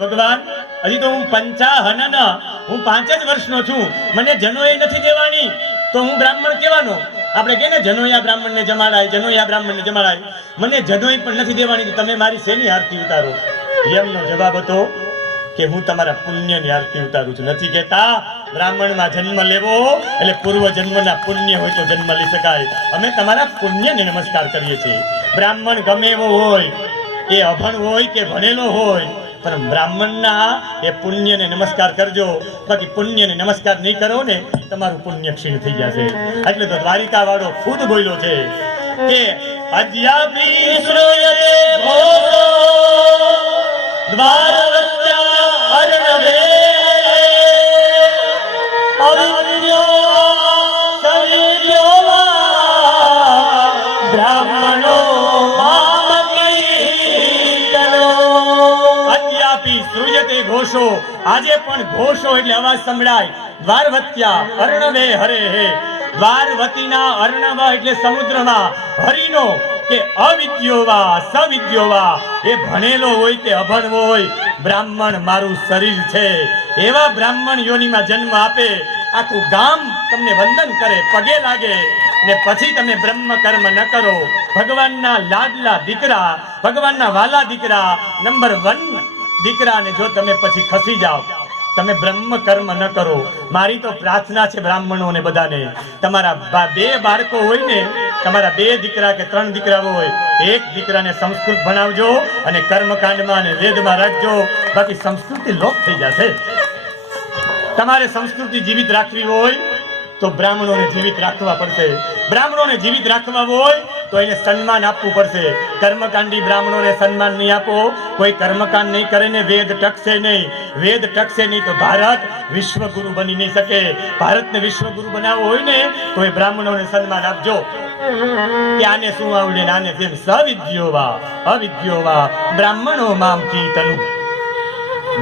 ભગવાન હજી તો હું 55 હું 5 જ વર્ષનો છું, મને જનોય નથી દેવાની, તો હું બ્રાહ્મણ કેવાનો? આપણે કહે ને જનોયા બ્રાહ્મણને જમાડાય, જનોયા બ્રાહ્મણને જમાડાય, મને જનોય પણ નથી દેવાની, તો તમે મારી શેની આરતી ઉતારો? એમનો જવાબ હતો કે હું તમારા પુણ્યની આરતી ઉતારું છું. નથી કહેતા બ્રાહ્મણમાં જન્મ લેવો એટલે પૂર્વ જન્મના પુણ્ય હોય તો જન્મ લઈ શકાય. અમે તમારા પુણ્યને નમસ્કાર કરીએ છીએ. બ્રાહ્મણ ગમે એવો હોય, એ અભણ હોય કે ભણેલો હોય, પણ બ્રાહ્મણના એ પુણ્યને નમસ્કાર કરજો. બાકી પુણ્યને નમસ્કાર નહીં કરો ને, તમારું પુણ્ય ક્ષીણ થઈ જશે. એટલે તો દ્વારિકા વાળો ખુદ બોલ્યો છે કે અદ્યાપી શ્રૂયતે ઘોષો દ્વારવત્યા અર્ણવે અવિદ્યો સવિદ્યો વા બ્રાહ્મણો મામ કીર્તનો. અદ્યાપી શ્રૂયતે ઘોષો, આજે પણ ઘોષો એટલે અવાજ સંભળાય. દ્વારવત્યા અર્ણવે હરે હે, દ્વારવતીના અર્ણવ એટલે સમુદ્રમાં હરિનો કે અવિદ્યોવા સવિદ્યોવા, એ ભણેલો હોય કે અભણ હોય, બ્રાહ્મણ મારું શરીર છે. એવા બ્રાહ્મણ યોનિમાં જન્મ આપે, આખું ગામ તમને વંદન કરે, પગે લાગે, ને પછી તમે બ્રહ્મ કર્મ ન કરો. ભગવાનના લાડલા દીકરા, ભગવાનના વાલા દીકરા, નંબર 1 દીકરાને જો તમે પછી ખસી જાઓ, તમે બ્રહ્મ કર્મ ન કરો. મારી તો પ્રાર્થના છે બ્રાહ્મણોને બધાને, તમારા 2 બાળકો હોય ને, તમારા 2 દીકરા કે 3 દીકરા હોય, એક દીકરાને સંસ્કૃત ભણાવજો અને કર્મકાંડમાં અને વેદમાં રાખજો. બાકી સંસ્કૃતિ લોપ થઈ જશે. તમારે સંસ્કૃતિ જીવિત રાખવી હોય તો બ્રાહ્મણોને જીવિત રાખવા પડશે. બ્રાહ્મણોને જીવિત રાખવા હોય તો એને સન્માન આપવું પડશે. કર્મકાંડી બ્રાહ્મણોને સન્માન નહીં આપો, કોઈ કર્મકાંડ નહીં કરે ને વેદ ટકશે નહીં. વેદ ટકશે નહીં તો ભારત વિશ્વગુરુ બની નહીં શકે. ભારતને વિશ્વગુરુ બનાવવો હોય ને તો એ બ્રાહ્મણોને સન્માન આપજો. કે આને શું આવડે ને આને તેમ. સવિદ્યો વા અવિદ્યો વા બ્રાહ્મણો મામ કીર્તનુ.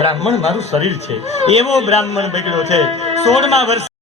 બ્રાહ્મણ મારું શરીર છે, એવો બ્રાહ્મણ બગડ્યો છે. 16મા વર્ષે